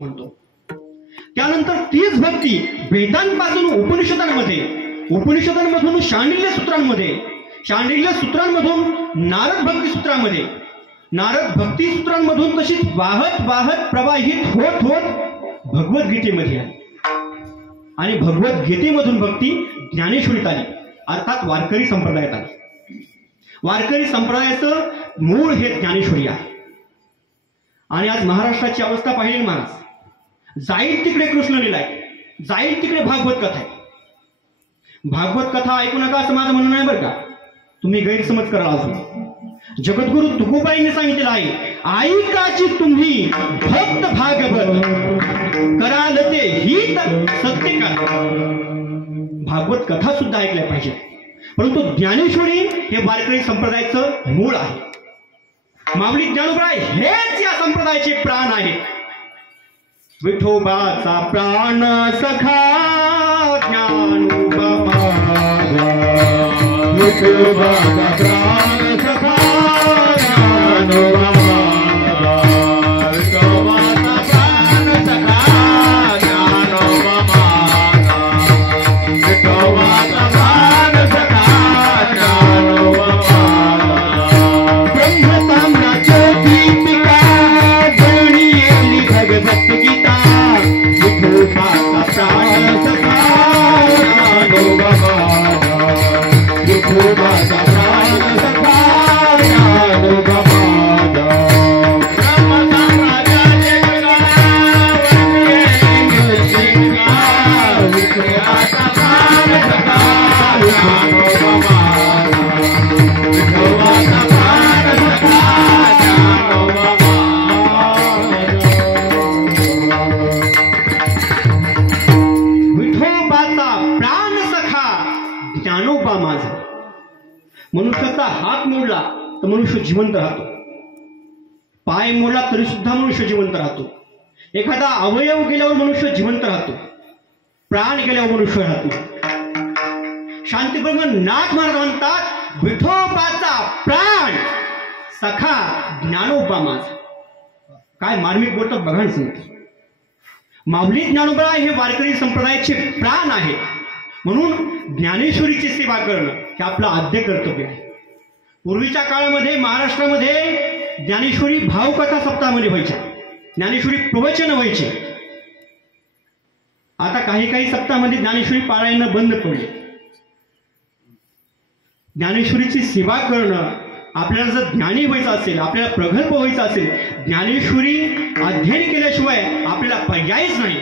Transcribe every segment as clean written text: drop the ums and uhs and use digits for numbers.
म्हणतो. त्यानंतर तीच भक्ती वेदांपासून उपनिषदांमधून शांडिल्य सूत्रांमधून नारद भक्ती सूत्रामध्ये, नारद भक्ती सूत्रांमधून तशीच वाहत वाहत प्रवाहित होत होत भगवद्गीतेमध्ये आली आणि भगवद्गीतेमधून भक्ती ज्ञानेश्वरीत आली, अर्थात वारकरी संप्रदायात आली. वारकरी संप्रदायाचं मूळ हे ज्ञानेश्वरी आहे. आणि आज महाराष्ट्राची अवस्था पाहिली महाराज, जाईल तिकडे कृष्णलीला आहे, जाईल तिकडे भागवत कथा आहे. भागवत कथा ऐकू नका असं माझं म्हणणं नाही बरं का, तुम्ही गैरसमज कराल. अजून जगद्गुरु तुकोबाईंनी सांगितलेलं आहे, ऐकाची तुम्ही भक्त भागवत कराल ते हित सत्य का. भागवत कथा सुद्धा ऐकल्या पाहिजे, परंतु ज्ञानेश्वरी हे वारकरी संप्रदायाचं मूळ आहे. माऊली ज्ञानोबराय हेच या संप्रदायाचे प्राण आहेत. विठोबाचा प्राण सखा ज्ञानोबा माझा, विठोबाचा प्राण सखा ज्ञानोबा माझा, विठोबाचा प्राण सखा ज्ञानोबा माझा, विठोबाचा प्राण सखा ज्ञानोबा माझा. ब्रह्मसाम्राज्य दीपिका जळणी येली भगवत गीता, विठोबाचा प्राण सखा ज्ञानोबा माझा, विठोबाचा प्राण सखा ज्ञानोबा माझा. ब्रह्मसाम्राज्य दीपिका विठोबाचा प्राण सखा ज्ञानोबा माझा, विठोबाचा प्राण सखा ज्ञानोबा माझा. विठोबाचा प्राण सखा ज्ञानोबा माझा. मनुष्याचा हात मोडला तर मनुष्य जिवंत राहतो, पाय मोडला तरी सुद्धा मनुष्य जिवंत राहतो, एखादा अवयव गेल्यावर मनुष्य जिवंत राहतो, प्राण गेल्यावर मनुष्य राहतो. शांतीप्रभू नाथ महाराज म्हणतात, विठोबाचा प्राण सखा ज्ञानोबा माझा. काय मार्मिक बोलतात बघा ना संत. माऊली ज्ञानोबा हे वारकरी संप्रदायाचे प्राण आहेत, म्हणून ज्ञानेश्वरीची सेवा करणं हे आपलं आद्य कर्तव्य आहे. पूर्वीच्या काळामध्ये महाराष्ट्रामध्ये ज्ञानेश्वरी भावकथा सप्ताहामध्ये व्हायच्या, ज्ञानेश्वरी प्रवचन व्हायचे. आता काही सप्ताहामध्ये ज्ञानेश्वरी पारायण बंद पडले. ज्ञानेश्वरीची सेवा करणं, आपल्याला जर ज्ञानी व्हायचं असेल, आपल्याला प्रगल्भ व्हायचं असेल, ज्ञानेश्वरी अध्ययन केल्याशिवाय आपल्याला पर्यायच नाही.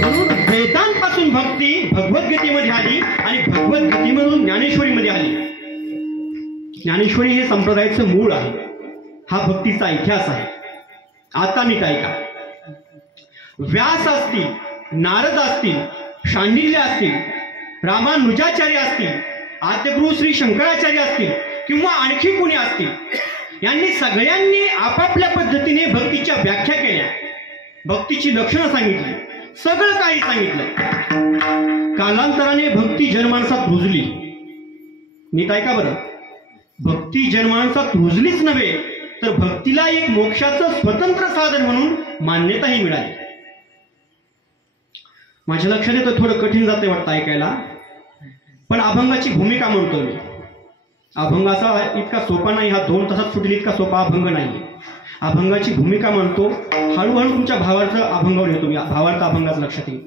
म्हणून वेदांपासून भक्ती भगवद्गीतेमध्ये आली आणि भगवद्गीतेमधून ज्ञानेश्वरीमध्ये आली. ज्ञानेश्वरी हे संप्रदायाचं मूळ आहे, हा भक्तीचा इतिहास आहे. आता मी काय का व्यास असतील, नारद असतील, शांडिल्य असतील, रामानुजाचार्य असतील, आद्यगुरु श्री शंकराचार्य असतील किंवा आणखी कोणी असतील, यांनी सगळ्यांनी आपापल्या पद्धतीने भक्तीच्या व्याख्या केल्या, भक्तीची लक्षणं सांगितली, सगळं काही सांगितलं. कालांतराने भक्ती जनमानसात रुजली. नीट ऐका बरं, भक्ती जनमानसात रुजलीच नव्हे तर भक्तीला एक मोक्षाचं स्वतंत्र साधन म्हणून मान्यताही मिळाली. माझ्या लक्षात येतं, थोडं कठीण जाते वाटतं ऐकायला, पण अभंगाची भूमिका म्हणतो मी. अभंग असा इतका सोपा नाही, हा 2 तासात सुटेल इतका सोपा अभंग नाही. अभंगाची भूमिका म्हणतो, हळूहळू तुमच्या भावार्थ अभंगावर येतो मी, भावार्थ अभंगाच लक्षात येईल.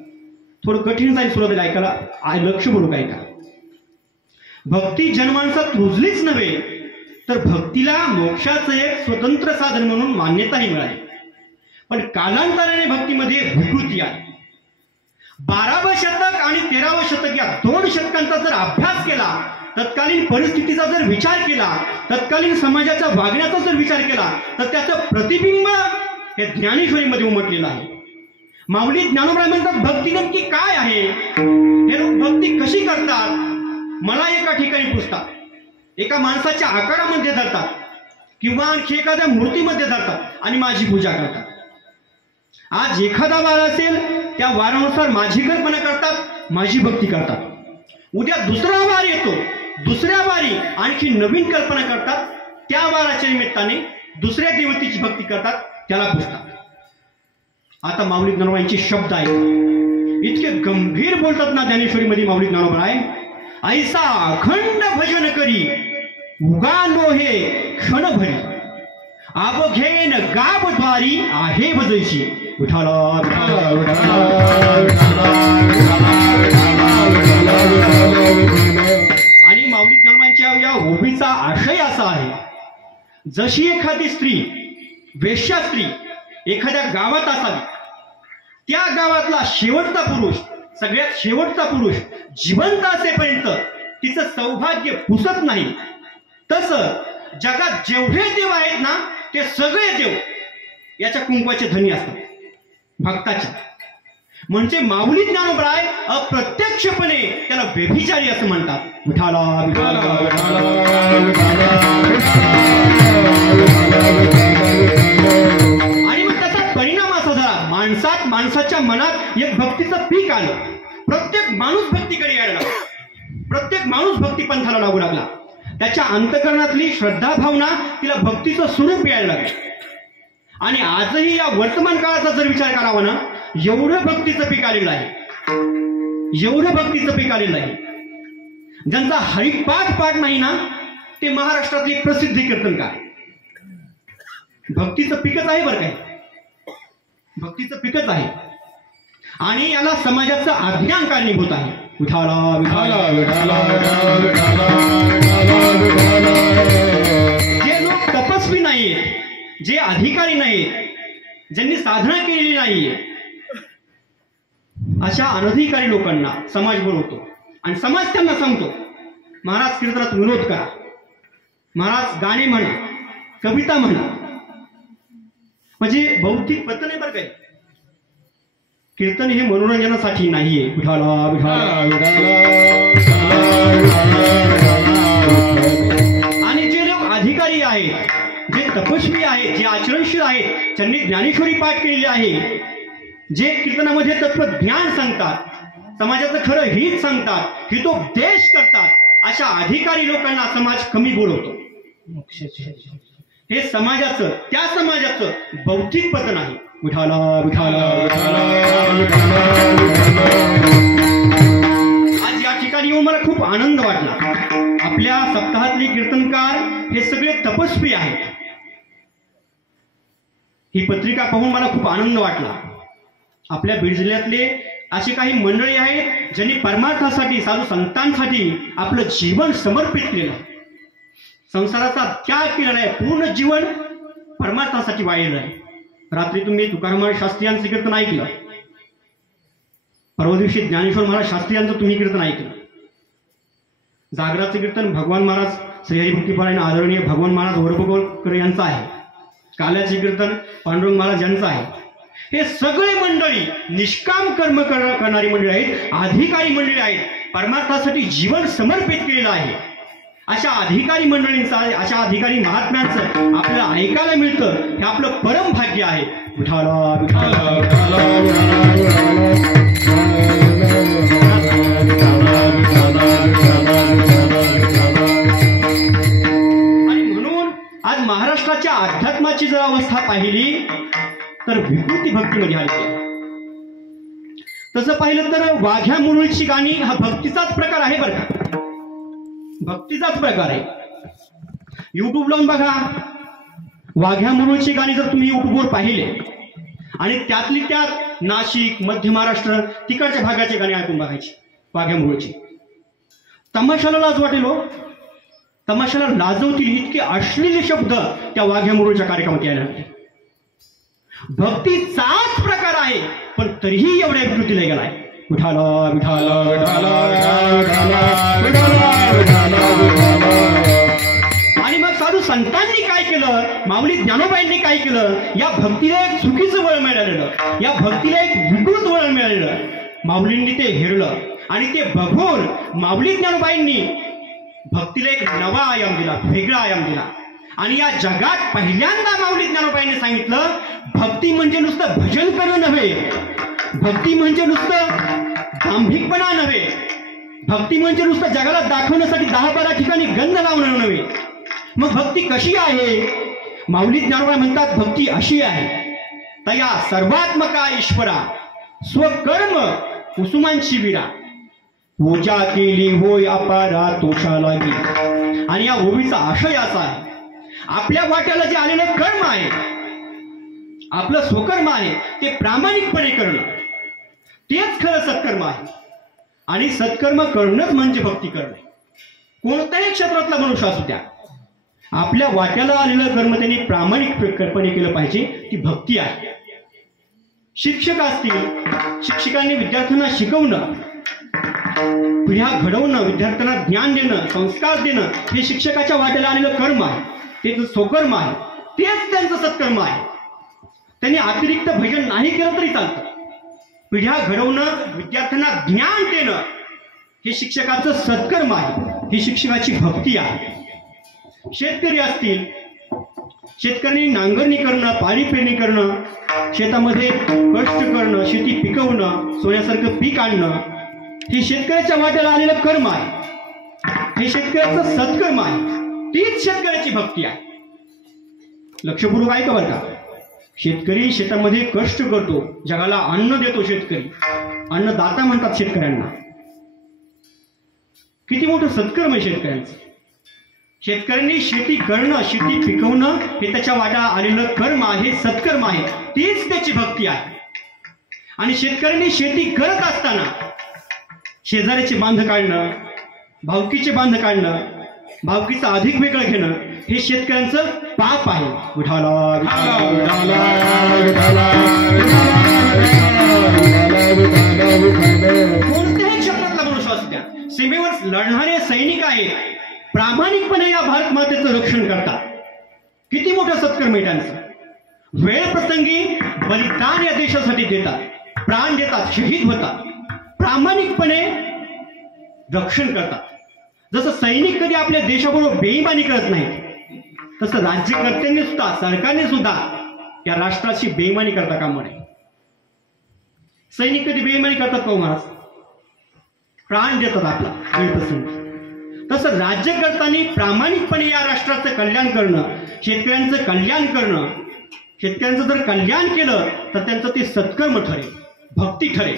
थोडं कठीण जाईल सुरुवातीला ऐकायला, लक्ष बोलू काय का. भक्ती जनमानसात रुजलीच नव्हे तर भक्तीला मोक्षाचं एक स्वतंत्र साधन म्हणून मान्यताही मिळाली. पण कालांतराने भक्तीमध्ये विकृती आली. 12वं शतक आणि 13वं शतक या 2 शतकांचा जर अभ्यास केला, तत्कालीन परिस्थितीचा जर विचार केला, तत्कालीन समाजाच्या वागण्याचा जर विचार केला, तर त्याचं प्रतिबिंब हे ज्ञानेश्वरीमध्ये उमटलेलं आहे. माऊली ज्ञानोबा म्हणतात, भक्ती नक्की काय आहे, हे लोक भक्ती कशी करतात. मला एका ठिकाणी पुसतात, एका माणसाच्या आकारामध्ये धरतात किंवा आणखी एखाद्या मूर्तीमध्ये धरतात आणि माझी पूजा करतात. आज एखादा वार असेल, त्या वारानुसार माझी कल्पना करतात, माझी भक्ती करतात. उद्या दुसरा वार येतो, दुसऱ्या वारी आणखी नवीन कल्पना करतात त्या वाराच्या निमित्ताने दुसऱ्या देवतेची भक्ती करतात, त्याला पुजतात. आता माऊली ज्ञानोबांचे शब्द आहेत, इतके गंभीर बोलतात ना ज्ञानेश्वरीमध्ये माऊली ज्ञानोबराय. ऐसा अखंड भजन करी उगा नोहे क्षणभरी, अवघेन गावद्वारी आहे भजैशी. विठाला आणि माऊली ज्ञानोबांच्या या ओवीचा आशय असा आहे, जशी एखादी स्त्री, वेश्या स्त्री एखाद्या गावात असावी, त्या गावातला शेवटचा पुरुष, सगळ्यात शेवटचा पुरुष जिवंत असेपर्यंत तिचं सौभाग्य पुसत नाही. तसं जगात जेवढे देव आहेत ना, ते सगळे देव याच्या कुंकवाचे धनी असतात, भक्ताच्या. म्हणजे माऊली ज्ञानोबराय अप्रत्यक्षपणे त्याला व्यभिचारी असं म्हणतात. विठाला आणि मग त्याचा परिणाम असा झाला, माणसाच्या मनात एक भक्तीचं पीक आलं. प्रत्येक माणूस भक्तीकडे यायला लागला, प्रत्येक माणूस भक्ती पंथाला लागू लागला. त्याच्या अंतकरणातली श्रद्धा भावना तिला भक्तीचं स्वरूप यायला लागलं. आणि आजही या वर्तमान काळाचा जर विचार करावा ना, एवढं भक्तीचं पीक आलेलं आहे, एवढं भक्तीचं पीक आलेलं आहे. ज्यांचा हरिपाठ नाही ना, ते महाराष्ट्रातले प्रसिद्ध कीर्तनकार. भक्तीचं पिकच आहे बरं काय, भक्तीचं पिकच आहे. आणि याला समाजाचं अज्ञान कारणीभूत आहे. विठाला विठाला जे लोक तपस्वी नाहीये, जे अधिकारी नाहीत, ज्यांनी साधना केलेली नाहीये, अशा अनधिकारी लोकांना समाज बोलवतो आणि समाज त्यांना सांगतो, महाराज कीर्तनात विनोद करा, महाराज गाणे म्हणा, कविता म्हणा. म्हणजे बौद्धिक पतन आहे बरं काय. कीर्तन हे मनोरंजनासाठी नाहीये. विठाला आणि जे लोक अधिकारी आहेत, जे तपस्वी आहेत, जे आचरणशील आहेत, ज्यांनी ज्ञानेश्वरी पाठ केलेली आहे, जे कीर्तनामध्ये तत्वज्ञान सांगतात, समाजाचं खरं हित सांगतात, हितोपदेश करतात, अशा अधिकारी लोकांना समाज कमी बोलवतो. हे समाजाचं, त्या समाजाचं बौद्धिक पतन आहे. विठाला विठाला आज या ठिकाणी येऊन मला खूप आनंद वाटला. आपल्या सप्ताहातले कीर्तनकार हे सगळे तपस्वी आहेत. ही पत्रिका पाहून मला खूप आनंद वाटला. आपल्या बीड जिल्ह्यातले असे काही मंडळी आहेत ज्यांनी परमार्थासाठी, साधू संतांसाठी आपलं जीवन समर्पित केलं, संसाराचा त्याग केलेला आहे, पूर्ण जीवन परमार्थासाठी वाहिलेलं आहे. रात्री तुम्ही तुकाराम महाराज शास्त्री यांचं कीर्तन ऐकलं, परवा दिवशी ज्ञानेश्वर महाराज शास्त्री यांचं तुम्ही कीर्तन ऐकलं. जागराचं कीर्तन भगवान महाराज श्रीहरिभक्तीपरायण आदरणीय भगवान महाराज वरबगोळकर यांचं आहे. काल्याचे कीर्तन पांडुरंग महाराज यांचं आहे. हे सगळे मंडळी निष्काम कर्म करणारी मंडळी आहेत, अधिकारी मंडळी आहेत, परमार्थासाठी जीवन समर्पित केलेलं आहे. अशा अधिकारी मंडळींचा, अशा अधिकारी महात्म्यांचं आपल्याला ऐकायला मिळतं, हे आपलं परम भाग्य आहे. विठाला विठाला आणि म्हणून आज महाराष्ट्राच्या अध्यात्माची जर अवस्था पाहिली तर विकृती भक्तीमध्ये आली. तसं पाहिलं तर वाघ्या मुरळीची गाणी हा भक्तीचाच प्रकार आहे बरं का, भक्तीचाच प्रकार आहे. युट्यूब लावून बघा, वाघ्या मुरळीची गाणी जर तुम्ही युट्यूबवर पाहिले आणि त्यातली त्यात नाशिक, मध्य महाराष्ट्र तिकडच्या भागाची गाणी ऐकून बघायची, वाघ्या मुरळीची. तमाशाला लाज वाटेल हो, तमाशाला लाजवतील इतके अश्लील शब्द त्या वाघ्या मुरळीच्या कार्यक्रमात यायला लागले. भक्तीचाच प्रकार आहे पण तरीही एवढ्या विकृतीला गेलाय. विठाला विठाला आणि मग साधू संतांनी काय केलं, माऊली ज्ञानोबाईंनी काय केलं, या भक्तीला एक चुकीचं वळण मिळालेलं, या भक्तीला एक विकृत वळण मिळालेलं. माऊलींनी ते हेरलं आणि ते बघून माऊली ज्ञानोबाईंनी भक्तीला एक नवा आयाम दिला, वेगळा आयाम दिला. आणि या जगात पहिल्यांदा माऊली ज्ञानोबाईंनी सांगितलं, भक्ती म्हणजे नुसतं भजन करणं नव्हे, भक्ती म्हणजे नुसतं दांभिकपणा नव्हे, भक्ती म्हणजे नुसतं जगाला दाखवण्यासाठी 10-12 ठिकाणी गंध लावणं नव्हे. मग भक्ती कशी आहे? माऊली ज्ञानोबा म्हणतात भक्ती अशी आहे, तया सर्वात्मका ईश्वरा स्वकर्म कुसुमांची विरा, पूजा केली होय अपारा तोषा लागी. आणि या ओवीचा आशय असा आहे, आपल्या वाट्याला जे आलेलं कर्म आहे, आपलं स्वकर्म आहे, ते प्रामाणिकपणे करणं, तेच खरं सत्कर्म आहे. आणि सत्कर्म करणंच म्हणजे भक्ती करणे. कोणत्याही क्षेत्रातला मनुष्य असू द्या, आपल्या वाट्याला आलेलं कर्म त्यांनी प्रामाणिकपणे केलं पाहिजे, ती भक्ती आहे. शिक्षक असतील, शिक्षकांनी विद्यार्थ्यांना शिकवणं, पिढ्या घडवणं, विद्यार्थ्यांना ज्ञान देणं, संस्कार देणं, हे शिक्षकाच्या वाट्याला आलेलं कर्म आहे, ते स्वकर्म आहे, तेच त्यांचं सत्कर्म आहे. त्यांनी अतिरिक्त भजन नाही केलं तरी चालतं. पिढ्या घडवणं, विद्यार्थ्यांना ज्ञान देणं, हे शिक्षकाचं सत्कर्म आहे, ही शिक्षकाची भक्ती आहे. शेतकरी असतील, शेतकऱ्यांनी नांगरणी करणं, पाणी पेरणी करणं, शेतामध्ये कष्ट करणं, शेती पिकवणं, सोन्यासारखं पीक आणणं, हे शेतकऱ्याच्या वाट्याला आलेलं कर्म आहे, हे शेतकऱ्याचं सत्कर्म आहे, तीच शेतकऱ्याची भक्ती आहे. लक्षपूर्वक ऐका बरं का. शेतकरी शेतामध्ये कष्ट करतो, जगाला अन्न देतो. शेतकरी अन्नदाता म्हणतात शेतकऱ्यांना. किती मोठं सत्कर्म आहे शेतकऱ्यांचं. शेतकऱ्यांनी शेती करणं, शेती पिकवणं, हे त्याच्या वाट्याला आलेलं कर्म आहे, सत्कर्म आहे, तीच त्याची भक्ती आहे. आणि शेतकऱ्यांनी शेती करत असताना शेजाऱ्याचे बांध काढणं, भावकीचे बांध काढणं, भावकीचं अधिक वेगळं घेणं, हे शेतकऱ्यांचं पाप आहे. विठाला कोणत्याही क्षेत्रातला मनुष्य असू द्या, सीमेवर लढणारे सैनिक आहेत, प्रामाणिकपणे या भारत मातेचं रक्षण करतात. किती मोठं सत्कर्म आहे त्यांचं. वेळ प्रसंगी बलिदान या देशासाठी देतात, प्राण देतात, शहीद होतात, प्रामाणिकपणे रक्षण करतात. जसं सैनिक कधी आपल्या देशाबरोबर बेईमानी करत नाही, तसं राज्यकर्त्यांनी सुद्धा, सरकारने सुद्धा या राष्ट्राची बेईमानी करता कामा नये. सैनिक कधी बेईमानी करतात का महाराज? प्राण देतात आपला वेळ प्रसंगी. तसं राज्यकर्त्यांनी प्रामाणिकपणे या राष्ट्राचं कल्याण करणं, शेतकऱ्यांचं कल्याण करणं, शेतकऱ्यांचं जर कल्याण केलं तर त्यांचं ते सत्कर्म ठरेल, भक्ती ठरेल.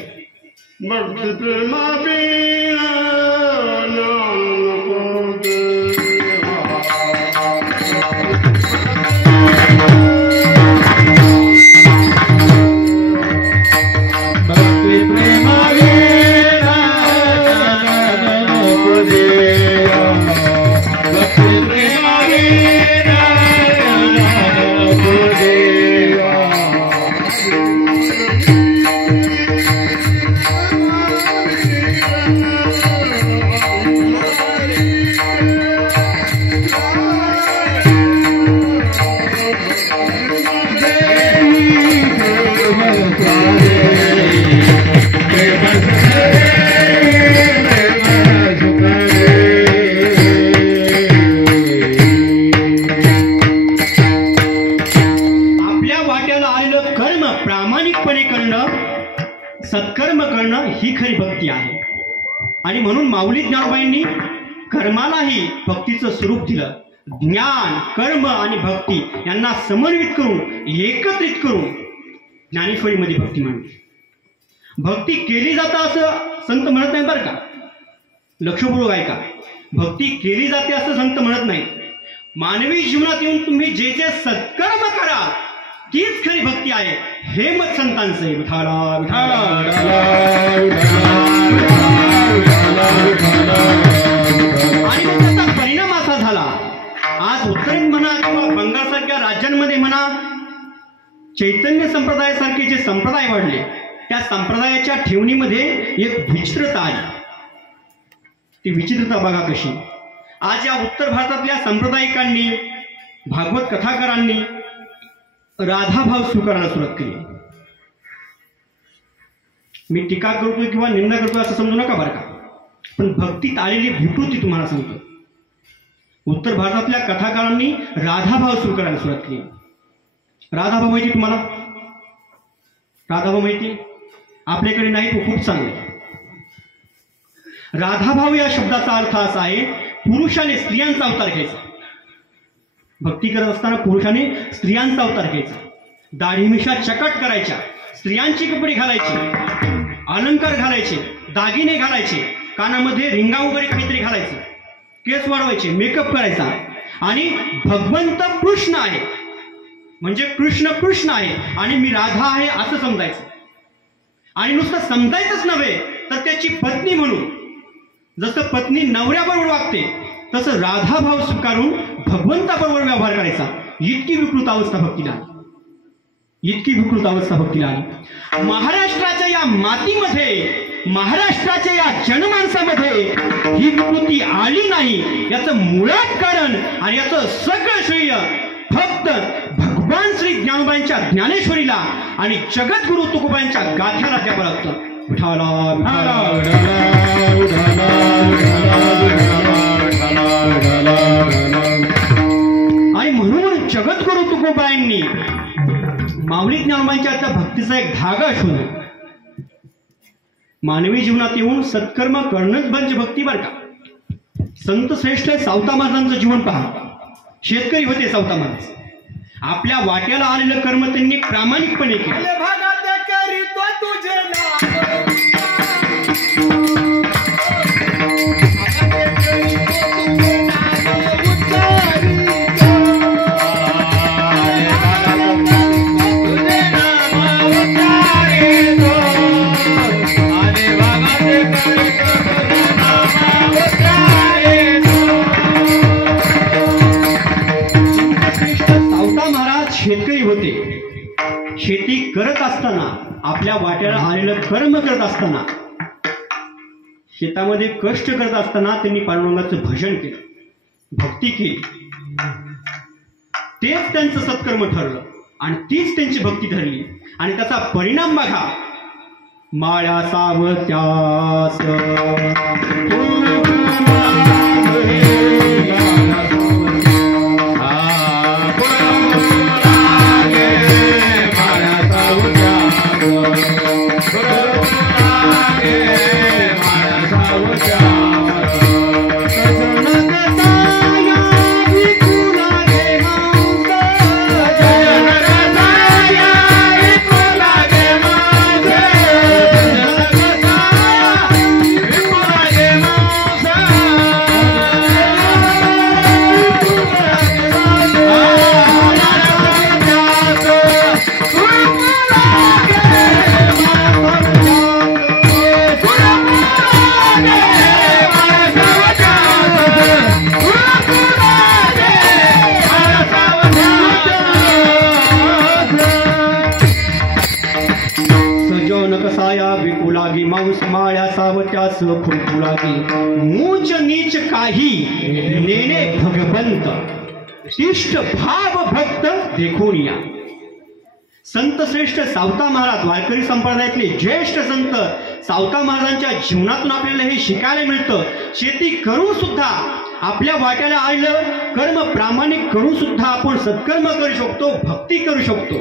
सत्कर्म करणं ही खरी भक्ती आहे. आणि म्हणून माऊली ज्ञानोबाईंनी कर्मालाही भक्तीचं स्वरूप दिलं. ज्ञान, कर्म आणि भक्ती यांना समन्वित करून, एकत्रित करून ज्ञानेश्वरीमध्ये भक्ती मांडली. भक्ती केली जातं असं संत म्हणत नाही बरं का. लक्षपूर्वक ऐका. भक्ती केली जाते असं संत म्हणत नाही. मानवी जीवनात येऊन तुम्ही जे जे सत्कर्म करा तीच खरी भक्ती आहे, हे मत संतांचं आहे. विठाला विठाला. आणि त्याचा परिणाम असा झाला, आज उत्तरेत म्हणा किंवा बंगालसारख्या राज्यांमध्ये म्हणा, चैतन्य संप्रदायासारखे जे संप्रदाय वाढले, त्या संप्रदायाच्या ठेवणीमध्ये एक विचित्रता आली. ती विचित्रता बघा कशी. आज या उत्तर भारतातल्या सांप्रदायिकांनी, भागवत कथाकारांनी राधाभाव स्वीकारायला सुरुवात केली. मी टीका करतोय किंवा निंदा करतोय असं समजू नका बरं का, पण भक्तीत आलेली विकृती तुम्हाला सांगतो. उत्तर भारतातल्या कथाकारांनी राधाभाव स्वीकारायला सुरुवात केली. राधाभाव माहिती तुम्हाला? राधाभाव माहिती? आपल्याकडे नाही, तो खूप चांगले. राधाभाव या शब्दाचा अर्थ असा आहे, पुरुषाने स्त्रियांचा अवतार घ्यायचा. भक्ती करत असताना पुरुषाने स्त्रियांचा अवतार घ्यायचा, दाढी मिशा चकट करायच्या, स्त्रियांची कपडे घालायची, अलंकार घालायचे, दागिने घालायचे, कानामध्ये रिंगा वगैरे काहीतरी घालायचं, केस वाढवायचे, मेकअप करायचा. आणि भगवंत कृष्ण आहे म्हणजे कृष्ण आहे आणि मी राधा आहे असं समजायचं. आणि नुसतं समजायचंच नव्हे तर त्याची पत्नी म्हणून, जसं पत्नी नवऱ्याबरोबर वागते तसं राधा भाव स्वीकारून भगवंताबरोबर व्यवहार करायचा. इतकी विकृत अवस्था भक्तीला आली. महाराष्ट्राच्या या मातीमध्ये, महाराष्ट्राच्या या जनमानसामध्ये ही विकृती आली नाही याचं मुळात कारण आणि याचं सगळं श्रेय फक्त भगवान श्री ज्ञानोबांच्या ज्ञानेश्वरीला आणि जगद्गुरु तुकोबांच्या गाथ्याला द्यावं लागतं. आणि म्हणून जगद्गुरु तुकोबांनी माऊली ज्ञानोबांच्या त्या भक्तीचा एक धागा शोधला. मानवी जीवनात येऊन सत्कर्म करणंच म्हणजे भक्ती बरं का. संत श्रेष्ठ सावता महाराजांचं जीवन पहा. शेतकरी होते सावता महाराज. आपल्या वाट्याला आलेलं कर्म त्यांनी प्रामाणिकपणे केलं. शेतकरी होते. शेती करत असताना, आपल्या वाट्याला आलेलं कर्म करत असताना, शेतामध्ये कष्ट करत असताना त्यांनी पांडुरंगाचं भजन केलं, भक्ती केली. तेच त्यांचं सत्कर्म ठरलं आणि तीच त्यांची भक्ती ठरली. आणि त्याचा परिणाम बघा. माळ्या सावत्यास विकुलागी मांस माळ्या सावत्यास फुलफुलागी मूच नीच काही नेणे भगवंत शिष्ट भाव भक्त देखून या. संत श्रेष्ठ सावता महाराज, वारकरी संप्रदायातले ज्येष्ठ संत सावता महाराजांच्या जीवनातून आपल्याला हे शिकायला मिळतं. शेती करून सुद्धा, आपल्या वाट्याला आलेलं कर्म प्रामाणिक करून सुद्धा आपण सत्कर्म करू शकतो, भक्ती करू शकतो.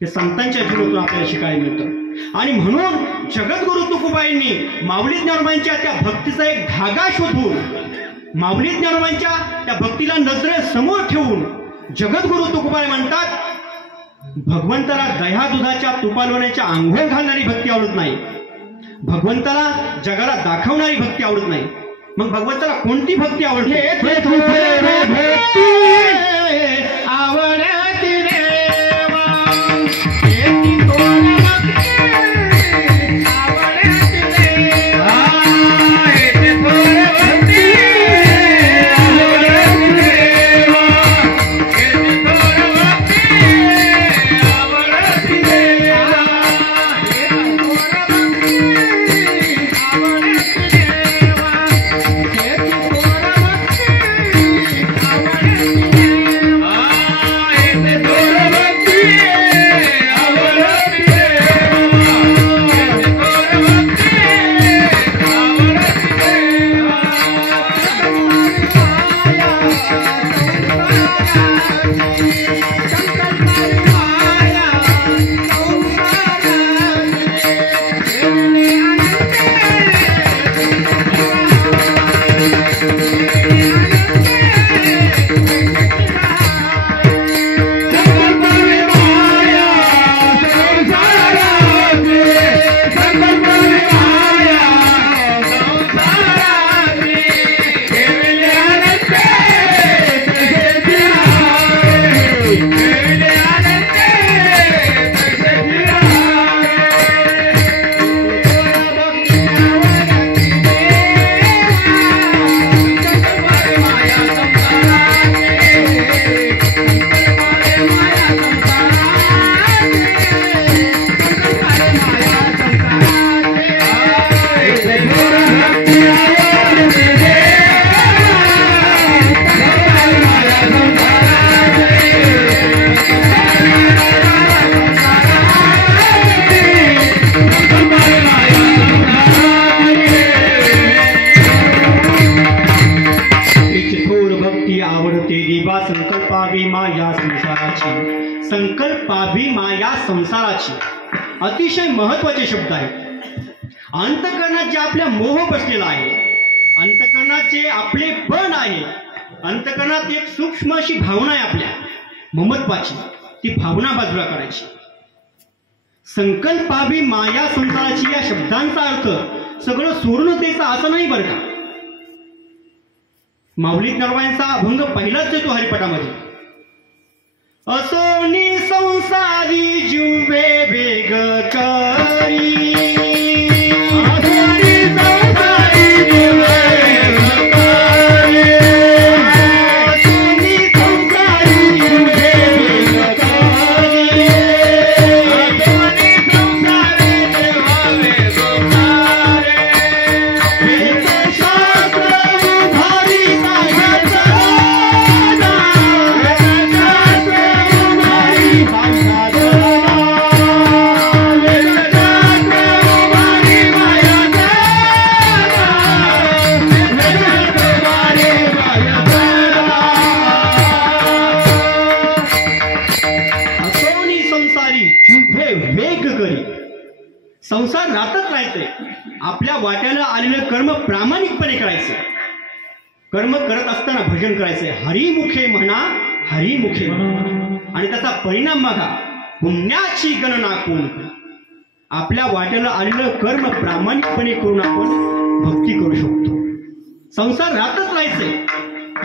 हे संतांच्या जीवनातून आपल्याला शिकायला मिळतं. आणि म्हणून जगद्गुरु तुकोबांनी माऊली ज्ञानोबांच्या त्या भक्तीचा एक धागा शोधून, माऊली ज्ञानोबांच्या त्या भक्तीला नजरेसमोर ठेवून जगद्गुरु तुकोबाई म्हणतात, भगवंताला दह्या दुधाच्या तुपालवण्याच्या आंघोळ घालणारी भक्ती आवडत नाही, भगवंताला जगाला दाखवणारी भक्ती आवडत नाही. मग भगवंताला कोणती भक्ती आवडते? Yeah. संकल्पावी माया संसाराची, संकल्पावी माया संसाराची अतिशय महत्वाचे शब्द आहेत. अंतःकरणात जे आपल्या मोह बसलेला आहे, अंतःकरणात जे आपले पण आहे, अंतःकरणात एक सूक्ष्म अशी भावना आहे आपल्या ममत्वाची, ती भावना बाजूला करायची. संकल्पावी माया संसाराची या शब्दांचा अर्थ सगळं सोडून द्यायचा असं नाही बरं का. माऊली नरवायांचा अभंग पहिलाच येतो हरिपाठामध्ये. असोनी संसारी जुवे वेग करी, संसार राहतच राहायचंय. आपल्या वाट्याला आलेलं कर्म प्रामाणिकपणे करायचं. कर्म करत असताना भजन करायचंय. हरिमुखे म्हणा, हरिमुखे म्हणा, आणि त्याचा परिणाम बघा, पुण्याची गणना कोण. आपल्या वाट्याला आलेलं कर्म प्रामाणिकपणे करून आपण भक्ती करू शकतो. संसार राहतच राहायचंय,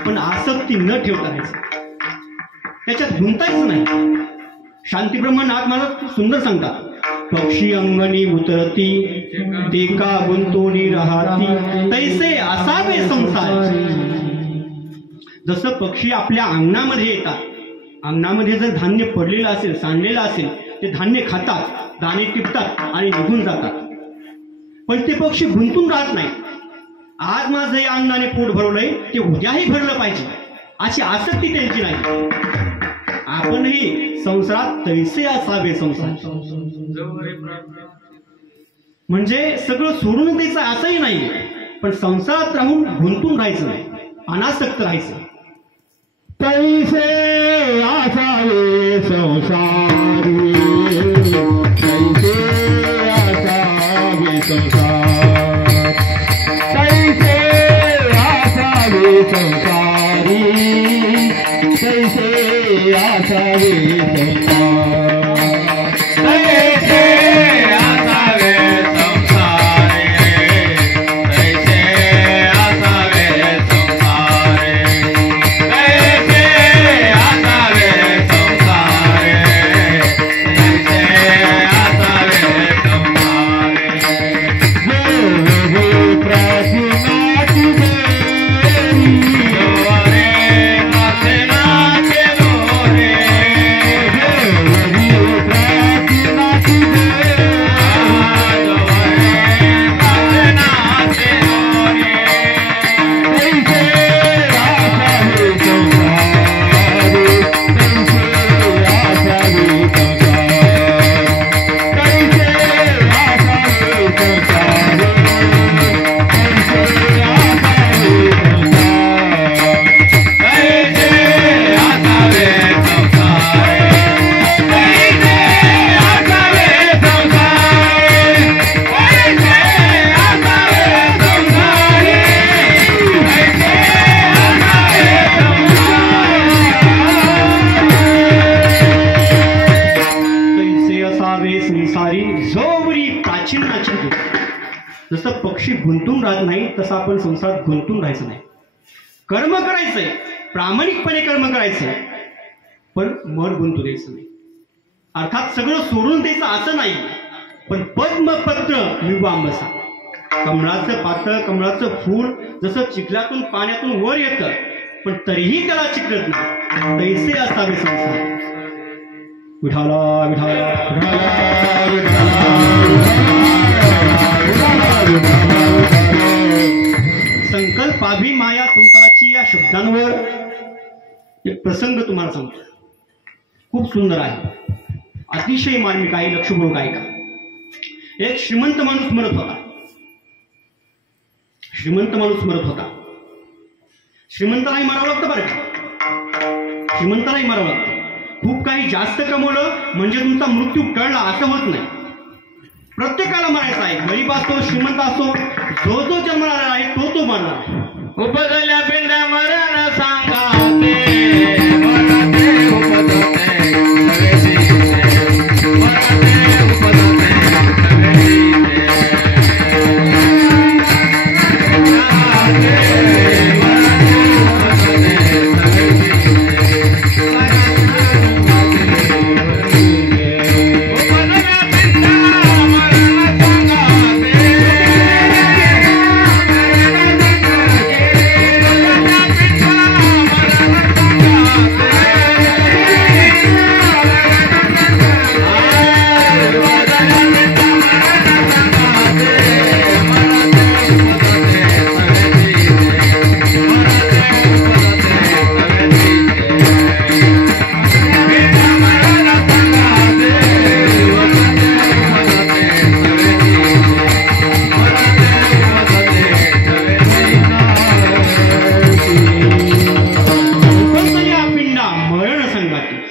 पण आसक्ती न ठेवता राहायचं, त्याच्यात गुंतायचं नाही. शांतीब्रह्मनाथ मला सुंदर सांगतात, पक्षी अंगणी उतरती ते का गुंतोनी राहती, तैसे असावे संसार. जसं पक्षी आपल्या अंगणामध्ये येतात, अंगणामध्ये जर धान्य पडलेलं असेल, सांडलेलं असेल, ते धान्य खातात, दाणे टिपतात आणि निघून जातात. पण ते पक्षी गुंतून राहत नाही. आज माझं या अन्नाने पोट भरवलंय, ते उद्याही भरलं पाहिजे अशी आसक्ती त्यांची नाही. आपणही संसारात तैसे असावे संसार. म्हणजे सगळं सोडून द्यायचं असंही नाही, पण संसारात राहून गुंतून राहायचं नाही, अनासक्त राहायचं. तैसे असावे संसारी, तैसे असावे संसार, तैसे असावे संसारी, तैसे असावे संसार. जसं पक्षी गुंतून राहत नाही, तसं आपण संसारात गुंतून राहायचं नाही. कर्म करायचंय, प्रामाणिकपणे कर्म करायचंय, पण मन गुंतू द्यायचं नाही. अर्थात सगळं सोडून द्यायचं असं नाही, पण पद्मपत्र विवांबसा, कमळाचं पातळ, कमळाचं फूल जसं चिखलातून पाण्यातून वर येतं, पण तरीही त्याला चिकलत नाही, तैसे असावे संसार. विठाला विठाला संकल्पाभी माया संसाराची या शब्दांवर एक प्रसंग तुम्हाला सांगतो, खूप सुंदर आहे, अतिशय मार्मिक आहे, लक्षपूर्वक ऐका. एक श्रीमंत माणूस मरत होता. श्रीमंत माणूस मरत होता. श्रीमंतालाही मरावं लागतं बरं का. श्रीमंतालाही मारावं लागतं. खूप काही जास्त कमवलं म्हणजे तुमचा मृत्यू टळला असं होत नाही. प्रत्येकाला मरायचं आहे. गरीब असो श्रीमंत असो, जो जो जन्माला आलेला आहे तो मरणार. उपजल्या पिंड्या मरण सांगाते मरते उपजते सवेची मरते उपजते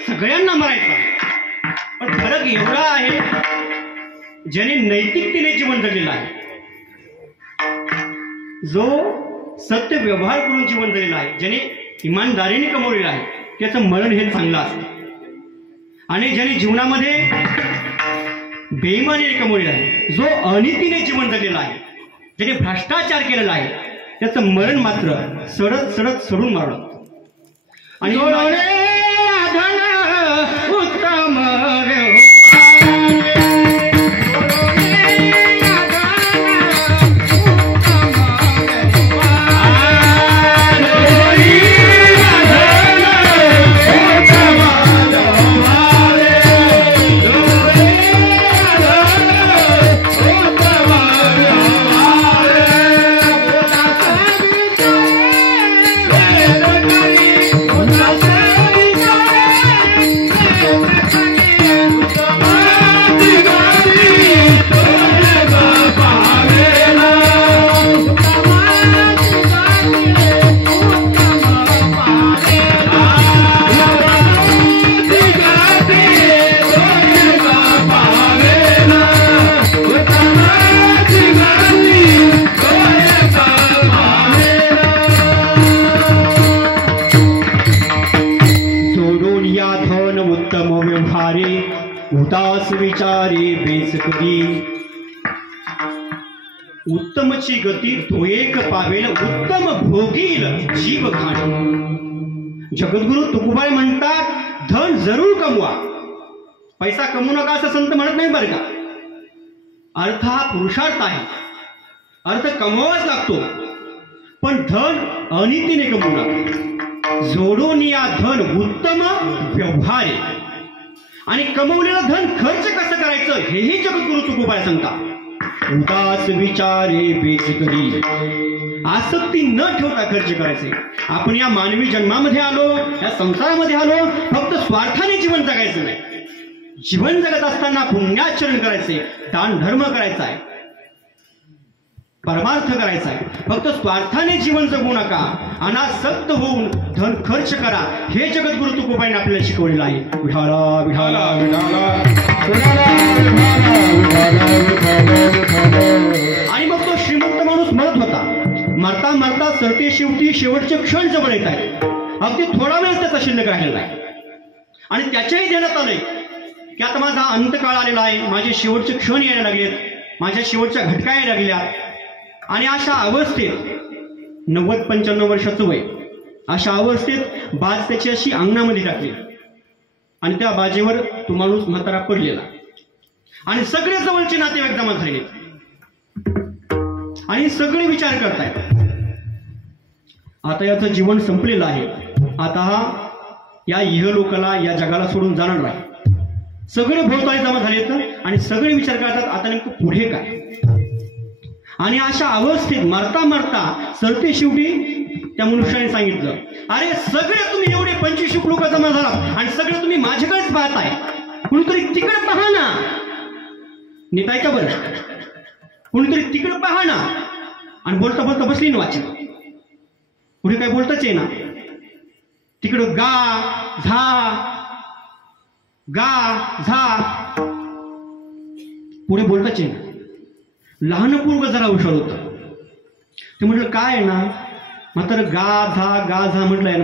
सगळ्यांना मरायचं. पण फरक एवढा आहे, ज्याने नैतिकतेने जीवन जगलेलं आहे, जो सत्य व्यवहार करून जीवन जगलेलं आहे, ज्याने इमानदारीने कमवलेलं आहे, त्याचं मरण हे चांगलं असतं. आणि ज्याने जीवनामध्ये बेईमानीने कमवलेलं आहे, जो अनितीने जीवन जगलेलं आहे, ज्याने भ्रष्टाचार केलेला आहे, त्याचं मरण मात्र सडत सडत सडून मारलं. आणि उत्तम उदास विचारे बेस कधी, उत्तमची गती तो एक पावेल, उत्तम भोगील जीव खाणी. जगद्गुरु तुकोबाई म्हणतात, धन जरूर कमवा, पैसा कमवू नका असं संत म्हणत नाही बरं का. अर्थ हा पुरुषार्थ आहे, अर्थ कमवावाच लागतो, पण धन अनितीने कमवू नका. जोडून या धन उत्तम व्यवहारे, आणि कमवलेलं धन खर्च कसं करायचं हेही जगद्गुरु तुकोबाई सांगतात. उदास विचारे बेच करी, आसक्ती न ठेवता खर्च करायचे. आपण या मानवी जन्मामध्ये आलो, या संसारामध्ये आलो, फक्त स्वार्थाने जीवन जगायचं नाही. जीवन जगत असताना पुण्याचरण करायचे, दान धर्म करायचा आहे, परमार्थ करायचा आहे. फक्त स्वार्थाने जीवन जगू नका, अनासक्त होऊन धन खर्च करा, हे जगद्गुरु तुकोबाईने आपल्याला शिकवलेलं आहे. विठाला विठाला विठाला. आणि मग तो श्रीमंत माणूस मरत होता. मरता मरता सरते शेवटी शेवटचे क्षण जवळ येत आहे. अगदी थोडा वेळ त्याचा शिल्लक राहिलेला आहे, आणि त्याच्याही ध्यानात आलंय की आता माझा अंतकाळ आलेला आहे, माझे शेवटचे क्षण यायला लागलेत, माझ्या शेवटच्या घटका यायला लागल्या. आणि अशा अवस्थेत 90-95 वर्षाचं वय, अशा अवस्थेत बाज त्याची अशी अंगणामध्ये टाकली, आणि त्या बाजेवर तो माणूस म्हातारा पडलेला, आणि सगळे जवळचे नातेवाईक जमा झाले, आणि सगळे विचार करतायत आता याचं जीवन संपलेलं आहे, आता हा या इहलोकाला, या जगाला सोडून जाणार नाही. सगळे भोवताली जमा झालेत, आणि सगळे विचार करतात आता नेमकं पुढे काय. आणि अशा अवस्थेत मरता मरता सरते शेवटी त्या मनुष्याने सांगितलं, अरे सगळे तुम्ही एवढे 25 लोक जमा झाला, आणि सगळे तुम्ही माझ्याकडेच पाहताय, कुणीतरी तिकडे पहा ना. नीट ऐका बरं, कुणीतरी तिकडे पहा ना. आणि बोलता बोलता बसली ना वाचा, पुढे काय बोलताच आहे ना. तिकडं गा झा गा झा पुढे बोलताच आहे. लहान पोरग जरा हुशार होतं. ते म्हटलं काय आहे ना, मात्र गा झा म्हटलंय